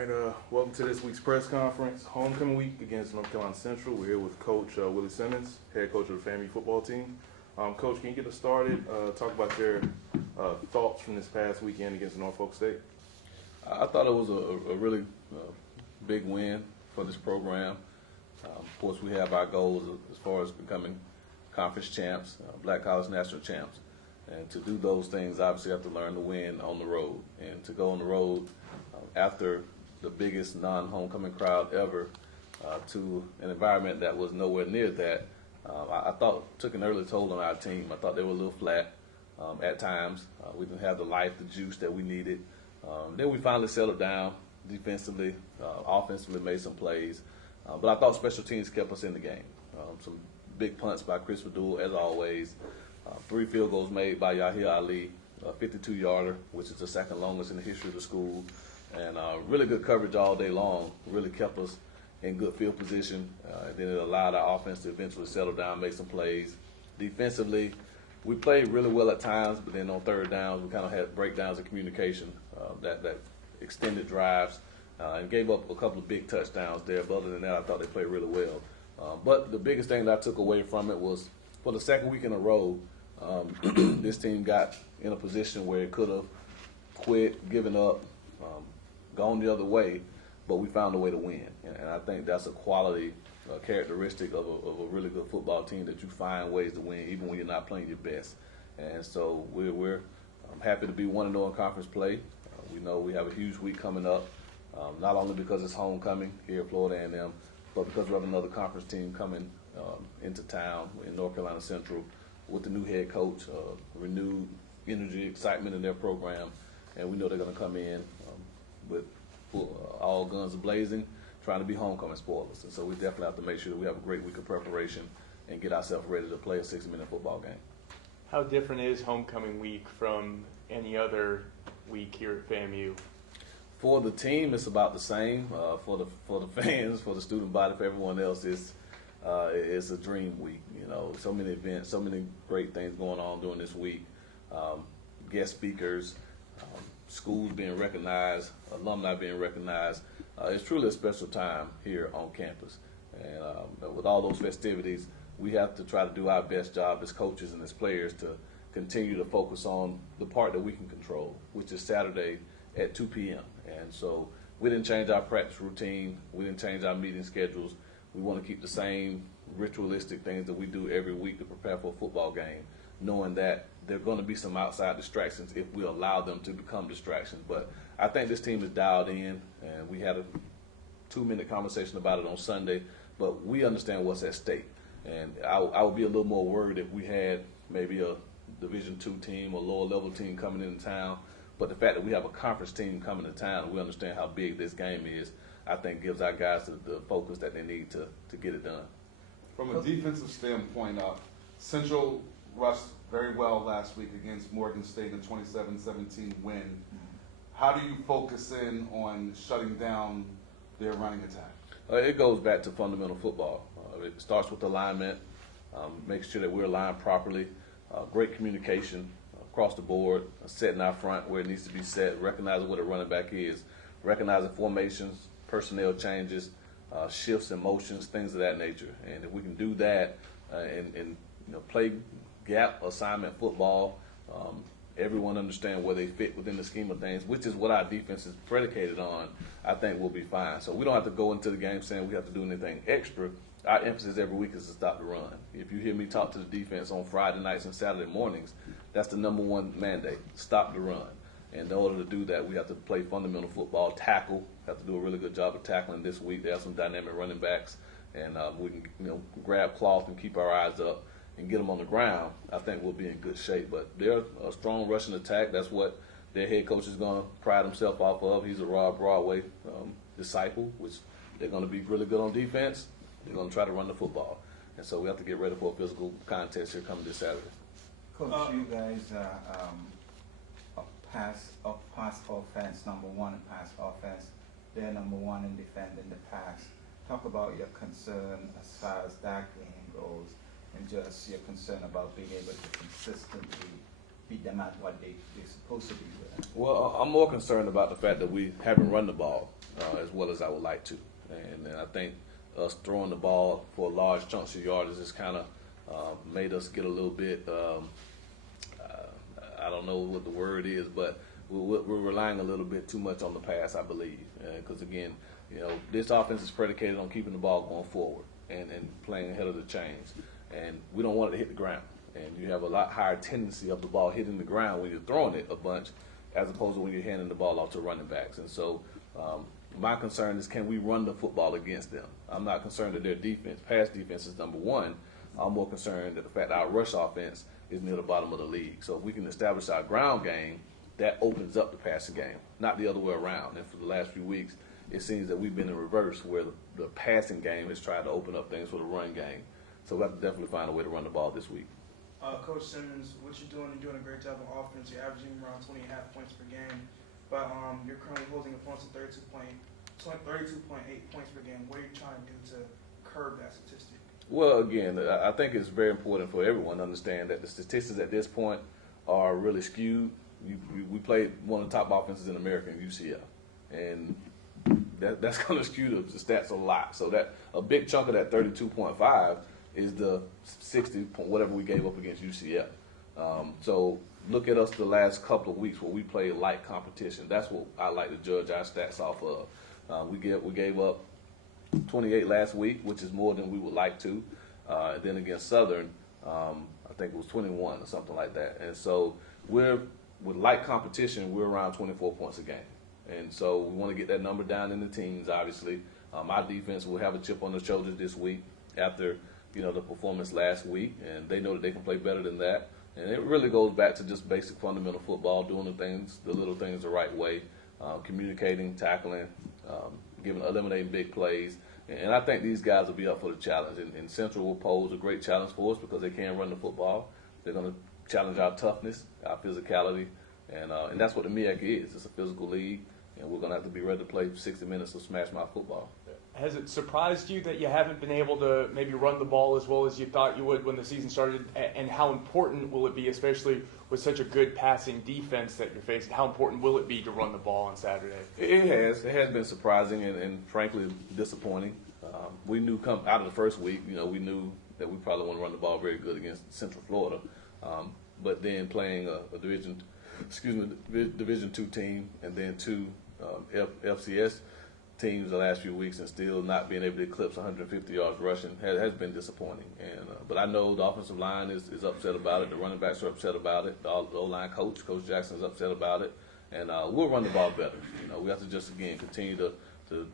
All right, welcome to this week's press conference. Homecoming week against North Carolina Central. We're here with Coach Willie Simmons, head coach of the FAMU football team. Coach, can you get us started? Talk about your thoughts from this past weekend against Norfolk State. I thought it was a really big win for this program. Of course, we have our goals as far as becoming conference champs, Black College National champs. And to do those things, obviously, you have to learn to win on the road. And to go on the road after the biggest non-homecoming crowd ever to an environment that was nowhere near that, I thought took an early toll on our team. I thought they were a little flat at times. We didn't have the life, the juice that we needed. Then we finally settled down defensively, offensively made some plays. But I thought special teams kept us in the game. Some big punts by Chris Vadul, as always. 3 field goals made by Yahia Ali, a 52-yarder, which is the second longest in the history of the school. And really good coverage all day long, really kept us in good field position. And then it allowed our offense to eventually settle down, make some plays. Defensively, we played really well at times, but then on third downs, we kind of had breakdowns in communication, that extended drives, and gave up a couple of big touchdowns there. But other than that, I thought they played really well. But the biggest thing that I took away from it was for the second week in a row, this team got in a position where it could have quit, given up, gone the other way, but we found a way to win. And I think that's a quality characteristic of a really good football team, that you find ways to win even when you're not playing your best. And so we're happy to be 1-0 in conference play. We know we have a huge week coming up, not only because it's homecoming here at Florida A&M, but because we have another conference team coming into town in North Carolina Central with the new head coach, renewed energy, excitement in their program, and we know they're going to come in with all guns blazing, trying to be homecoming spoilers. And so we definitely have to make sure that we have a great week of preparation and get ourselves ready to play a 60-minute football game. How different is homecoming week from any other week here at FAMU? For the team, it's about the same. For the fans, for the student body, for everyone else, it's a dream week. You know, so many events, so many great things going on during this week. Guest speakers, schools being recognized, alumni being recognized. It's truly a special time here on campus. And with all those festivities, we have to try to do our best job as coaches and as players to continue to focus on the part that we can control, which is Saturday at 2 p.m. And so we didn't change our practice routine. We didn't change our meeting schedules. We want to keep the same ritualistic things that we do every week to prepare for a football game, knowing that there are going to be some outside distractions if we allow them to become distractions. But I think this team is dialed in, and we had a 2-minute conversation about it on Sunday, but we understand what's at stake. And I would be a little more worried if we had maybe a Division II team or lower level team coming into town. But the fact that we have a conference team coming to town and we understand how big this game is, I think gives our guys the focus that they need to get it done. From a defensive standpoint, Central rushed very well last week against Morgan State in a 27-17 win. How do you focus in on shutting down their running attack? It goes back to fundamental football. It starts with alignment, making sure that we're aligned properly, great communication across the board, setting our front where it needs to be set, recognizing what a running back is, recognizing formations, personnel changes, shifts and motions, things of that nature. And if we can do that and play gap assignment football, everyone understand where they fit within the scheme of things, which is what our defense is predicated on, I think we'll be fine. So we don't have to go into the game saying we have to do anything extra. Our emphasis every week is to stop the run. If you hear me talk to the defense on Friday nights and Saturday mornings, that's the #1 mandate, stop the run. And in order to do that, we have to play fundamental football, tackle, have to do a really good job of tackling this week. They have some dynamic running backs, and we can grab cloth and keep our eyes up and get them on the ground. I think we'll be in good shape. But they're a strong rushing attack. That's what their head coach is going to pride himself off of. He's a Rod Broadway disciple, which they're going to be really good on defense. They're going to try to run the football. And so we have to get ready for a physical contest here coming this Saturday. Coach, you guys are pass offense, #1 in pass offense. They're #1 in defending the pass. Talk about your concern as far as that game goes, and just your concern about being able to consistently beat them at what they're supposed to be with. Well, I'm more concerned about the fact that we haven't run the ball as well as I would like to. And I think us throwing the ball for large chunks of yardage has kind of made us get a little bit, I don't know what the word is, but we're relying a little bit too much on the pass, I believe. Because, again, this offense is predicated on keeping the ball going forward and playing ahead of the chains. And we don't want it to hit the ground. And you have a lot higher tendency of the ball hitting the ground when you're throwing it a bunch as opposed to when you're handing the ball off to running backs. And so my concern is, can we run the football against them? I'm not concerned that their defense, pass defense, is number one. I'm more concerned that the fact that our rush offense is near the bottom of the league. So if we can establish our ground game, that opens up the passing game, not the other way around. And for the last few weeks, it seems that we've been in reverse, where the passing game has tried to open up things for the run game. So we have to definitely find a way to run the ball this week. Coach Simmons, what you're doing a great job on offense. You're averaging around 20.5 points per game, but you're currently holding opponents to 32.8 points per game. What are you trying to do to curb that statistic? Well, again, I think it's very important for everyone to understand that the statistics at this point are really skewed. We played one of the top offenses in America in UCF, and that's going to skew the stats a lot. So that a big chunk of that 32.5 is the 60 whatever we gave up against UCF. So look at us the last couple of weeks where we played light competition. That's what I like to judge our stats off of. We gave up 28 last week, which is more than we would like to. And then against Southern, I think it was 21 or something like that. And so with light competition, we're around 24 points a game. And so we want to get that number down in the teens, obviously. Our defense will have a chip on their shoulders this week after the performance last week, and they know that they can play better than that. And it really goes back to just basic fundamental football, doing the little things the right way, communicating, tackling, eliminating big plays. And I think these guys will be up for the challenge. And Central will pose a great challenge for us because they can run the football. They're going to challenge our toughness, our physicality, and that's what the MEAC is. It's a physical league, and we're going to have to be ready to play 60 minutes of smash mouth football. Has it surprised you that you haven't been able to maybe run the ball as well as you thought you would when the season started? And how important will it be, especially with such a good passing defense that you're facing, how important will it be to run the ball on Saturday? It has. It has been surprising and frankly disappointing. We knew out of the first week, we knew that we probably want to run the ball very good against Central Florida. But then playing a Division II team and then two FCS teams the last few weeks and still not being able to eclipse 150 yards rushing has been disappointing. And but I know the offensive line is upset about it. The running backs are upset about it. The O-line Coach Jackson is upset about it. And we'll run the ball better. We have to just, again, continue to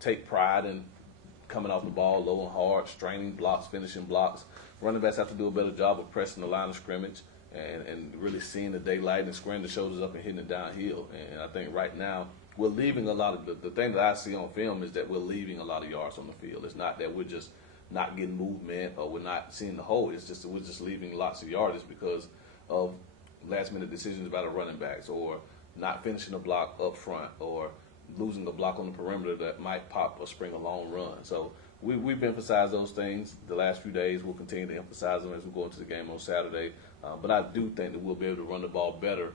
take pride in coming off the ball low and hard, straining blocks, finishing blocks. Running backs have to do a better job of pressing the line of scrimmage and really seeing the daylight and squaring the shoulders up and hitting it downhill. And I think right now we're leaving a lot of the thing that I see on film is that we're leaving a lot of yards on the field. It's not that we're just not getting movement or we're not seeing the hole. It's just that we're just leaving lots of yardage because of last-minute decisions about our running backs or not finishing a block up front or losing a block on the perimeter that might pop or spring a long run. So we've emphasized those things the last few days. We'll continue to emphasize them as we go into the game on Saturday. But I do think that we'll be able to run the ball better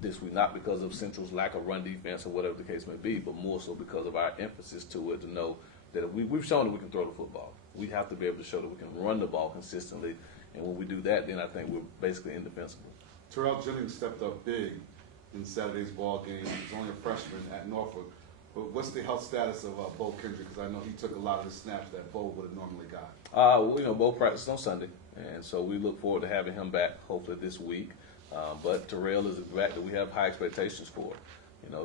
this week, not because of Central's lack of run defense or whatever the case may be, but more so because of our emphasis to it, to know that we've shown that we can throw the football. We have to be able to show that we can run the ball consistently, and when we do that, then I think we're basically indefensible. Terrell Jennings stepped up big in Saturday's ball game. He's only a freshman at Norfolk. But what's the health status of Bo Kendrick? Because I know he took a lot of the snaps that Bo would have normally got. Bo practiced on Sunday, and so we look forward to having him back hopefully this week. But Terrell is a back that we have high expectations for.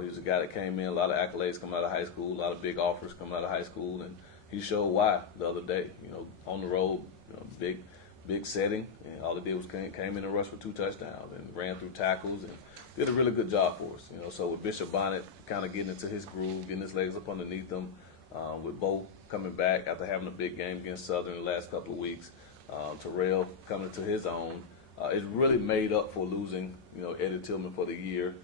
He's a guy that came in, a lot of accolades coming out of high school, a lot of big offers coming out of high school, and he showed why the other day. On the road, big setting, and all he did was came in and rushed for 2 touchdowns and ran through tackles and did a really good job for us. So with Bishop Bonnet kind of getting into his groove, getting his legs up underneath him, with Bo coming back after having a big game against Southern the last couple of weeks, Terrell coming to his own. It really made up for losing, Eddie Tillman for the year.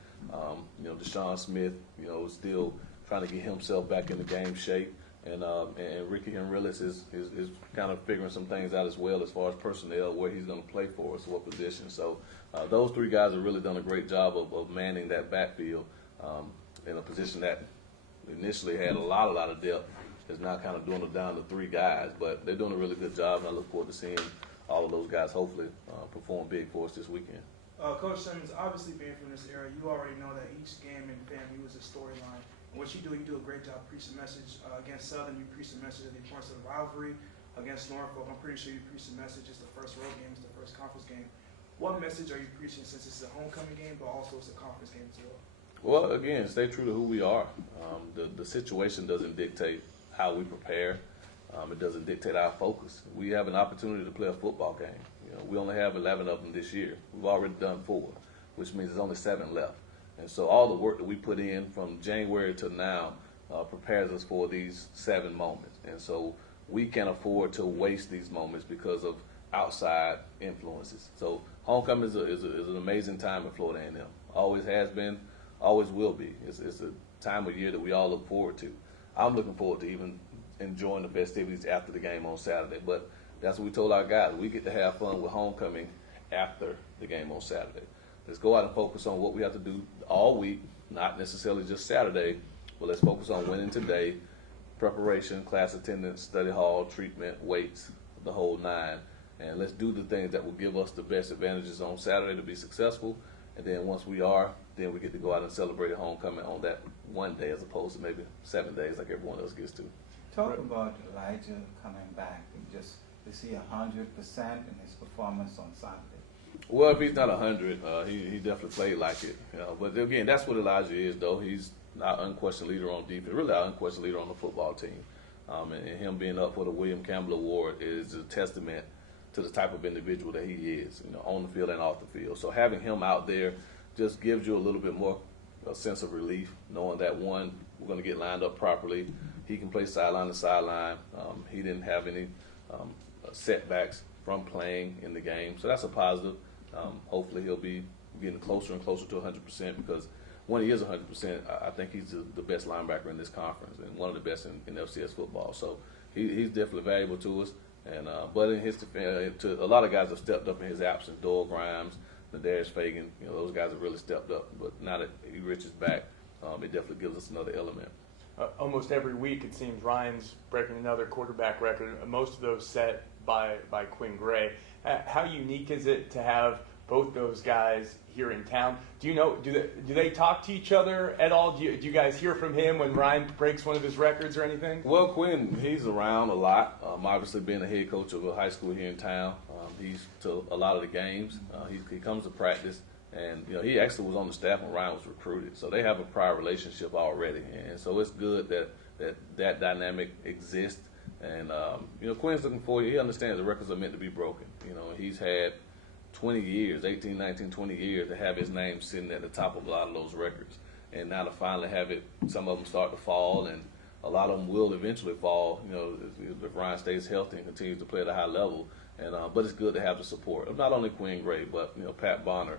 Deshaun Smith, is still trying to get himself back into game shape. And Ricky Henrillis is kind of figuring some things out as well as far as personnel, where he's going to play for us, what position. So those 3 guys have really done a great job of manning that backfield in a position that initially had a lot of depth is now kind of doing it down to 3 guys. But they're doing a really good job, and I look forward to seeing all of those guys hopefully perform big for us this weekend. Coach Simmons, obviously being from this era, you already know that each game in FAMU was a storyline. And what you do a great job preaching the message. Against Southern, you preach the message of the importance of the rivalry. Against Norfolk, I'm pretty sure you preach the message it's the first road game, it's the first conference game. What message are you preaching since it's a homecoming game, but also it's a conference game as well? Well, again, stay true to who we are. The situation doesn't dictate how we prepare. It doesn't dictate our focus. We have an opportunity to play a football game. You know, we only have 11 of them this year. We've already done 4, which means there's only 7 left. And so all the work that we put in from January to now prepares us for these 7 moments. And so we can't afford to waste these moments because of outside influences. So homecoming is an amazing time at Florida A&M. Always has been, always will be. It's a time of year that we all look forward to. I'm looking forward to even enjoying the festivities after the game on Saturday. But that's what we told our guys. We get to have fun with homecoming after the game on Saturday. Let's go out and focus on what we have to do all week, not necessarily just Saturday, but let's focus on winning today, preparation, class attendance, study hall, treatment, weights, the whole 9. And let's do the things that will give us the best advantages on Saturday to be successful. And then once we are, then we get to go out and celebrate a homecoming on that one day as opposed to maybe 7 days like everyone else gets to. Talk about Elijah coming back. Is he 100% in his performance on Saturday? Well, if he's not 100, he definitely played like it. But again, that's what Elijah is, though. He's our unquestioned leader on defense, really our unquestioned leader on the football team. And him being up for the William Campbell Award is a testament to the type of individual that he is, you know, on the field and off the field. So having him out there just gives you a little bit more a sense of relief, knowing that, one, we're going to get lined up properly. He can play sideline to sideline. He didn't have any setbacks from playing in the game, so that's a positive. Hopefully he'll be getting closer and closer to 100% because when he is 100%, I think he's the best linebacker in this conference and one of the best in FCS football. So he's definitely valuable to us. And but in his defense, a lot of guys have stepped up in his absence. Doyle Grimes, Nadarius Fagan, you know, those guys have really stepped up. But now that Rich is back, it definitely gives us another element. Almost every week, it seems Ryan's breaking another quarterback record. Most of those set by Quinn Gray. How unique is it to have both those guys here in town? Do you know? Do they talk to each other at all? Do you guys hear from him when Ryan breaks one of his records or anything? Well, Quinn, he's around a lot. Obviously, being the head coach of a high school here in town, he's to a lot of the games. He comes to practice. And, you know, he actually was on the staff when Ryan was recruited. So they have a prior relationship already. And so it's good that dynamic exists. And, you know, Quinn's looking for you. He understands the records are meant to be broken. You know, he's had 20 years, 18, 19, 20 years to have his name sitting at the top of a lot of those records. And now to finally have it, some of them start to fall, and a lot of them will eventually fall, you know, if Ryan stays healthy and continues to play at a high level. And but it's good to have the support of not only Quinn Gray, but, you know, Pat Bonner.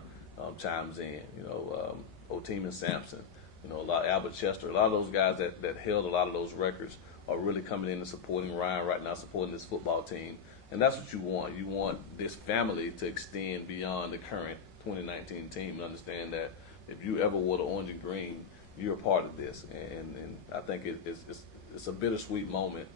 Chimes in, you know, Oteeman Sampson, you know, Albert Chester, a lot of those guys that held a lot of those records are really coming in and supporting Ryan right now, supporting this football team. And that's what you want. You want this family to extend beyond the current 2019 team and understand that if you ever wore the orange and green, you're a part of this. And I think it's a bittersweet moment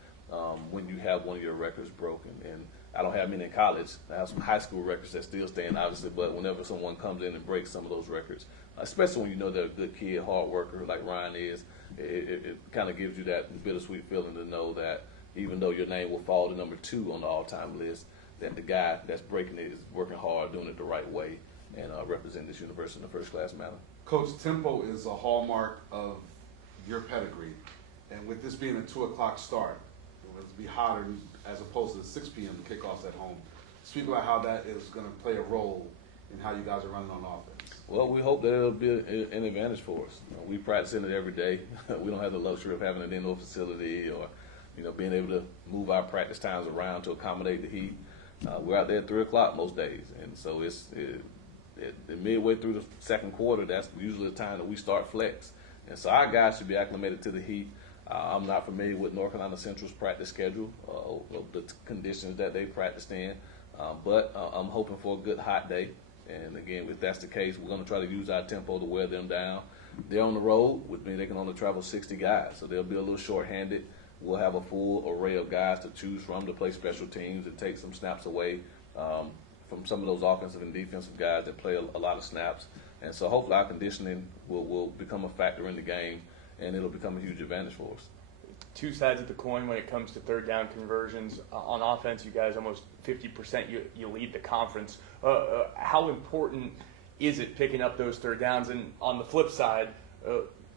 when you have one of your records broken. And I don't have many in college. I have some high school records that still stand, obviously, but whenever someone comes in and breaks some of those records, especially when you know they're a good kid, hard worker like Ryan is, it kind of gives you that bittersweet feeling to know that even though your name will fall to number 2 on the all-time list, that the guy that's breaking it is working hard, doing it the right way, and representing this university in a first-class manner. Coach, tempo is a hallmark of your pedigree, and with this being a 2 o'clock start, it'll be hotter as opposed to the 6 p.m. kickoffs at home. Speak about how that is going to play a role in how you guys are running on offense. Well, we hope that it'll be an advantage for us. We practice in it every day. We don't have the luxury of having an indoor facility or, you know, being able to move our practice times around to accommodate the heat. We're out there at 3 o'clock most days, and so it's midway through the second quarter. That's usually the time that we start flex, and so our guys should be acclimated to the heat. I'm not familiar with North Carolina Central's practice schedule, the conditions that they practiced in, but I'm hoping for a good hot day. And again, if that's the case, we're going to try to use our tempo to wear them down. they're on the road, which means they can only travel 60 guys, so they'll be a little short-handed. We'll have a full array of guys to choose from to play special teams and take some snaps away from some of those offensive and defensive guys that play a lot of snaps. And so hopefully our conditioning will become a factor in the game, and it'll become a huge advantage for us. Two sides of the coin when it comes to third down conversions. On offense, you guys almost 50%, you lead the conference. How important is it picking up those third downs? And on the flip side,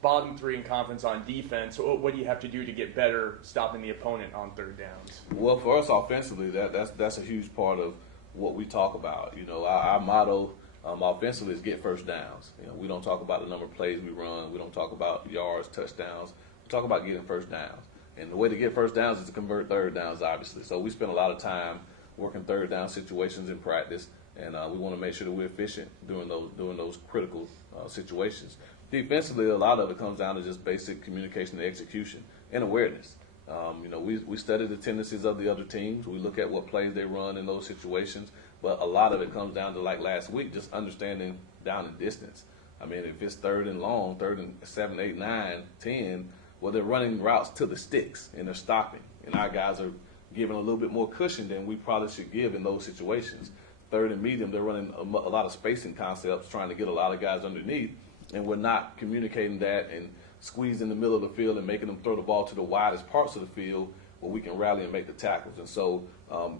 bottom three in conference on defense, what do you have to do to get better stopping the opponent on third downs? Well, for us offensively, that's a huge part of what we talk about. You know, our motto offensively is get first downs. You know, we don't talk about the number of plays we run. We don't talk about yards, touchdowns. We talk about getting first downs. And the way to get first downs is to convert third downs, obviously. So we spend a lot of time working third down situations in practice, and we want to make sure that we're efficient during those critical situations. Defensively, a lot of it comes down to just basic communication and execution and awareness. You know, we study the tendencies of the other teams. We look at what plays they run in those situations. But a lot of it comes down to, like last week, just understanding down and distance. I mean, if it's third and long, 3rd and 7, 8, 9, 10, well, they're running routes to the sticks and they're stopping. And our guys are giving a little bit more cushion than we probably should give in those situations. 3rd and medium, they're running a lot of spacing concepts, trying to get a lot of guys underneath. And we're not communicating that and squeezing the middle of the field and making them throw the ball to the widest parts of the field where we can rally and make the tackles. And so,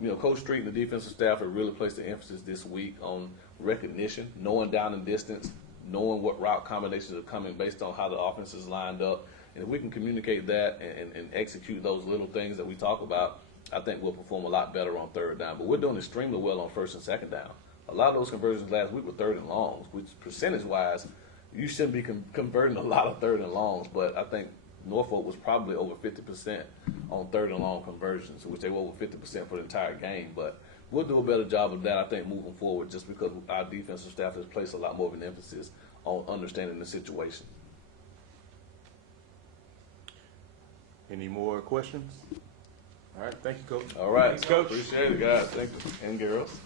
you know, Coach Street and the defensive staff have really placed the emphasis this week on recognition, knowing down and distance, knowing what route combinations are coming based on how the offense is lined up. And if we can communicate that and execute those little things that we talk about, I think we'll perform a lot better on third down. But we're doing extremely well on 1st and 2nd down. A lot of those conversions last week were 3rd and longs, which percentage-wise, you shouldn't be converting a lot of 3rd and longs, but I think Norfolk was probably over 50% on 3rd and long conversions, which they were over 50% for the entire game. But we'll do a better job of that, I think, moving forward, just because our defensive staff has placed a lot more of an emphasis on understanding the situation. Any more questions? All right, thank you, Coach. All right. Thanks, Coach. Appreciate it, guys. Thank you. And girls.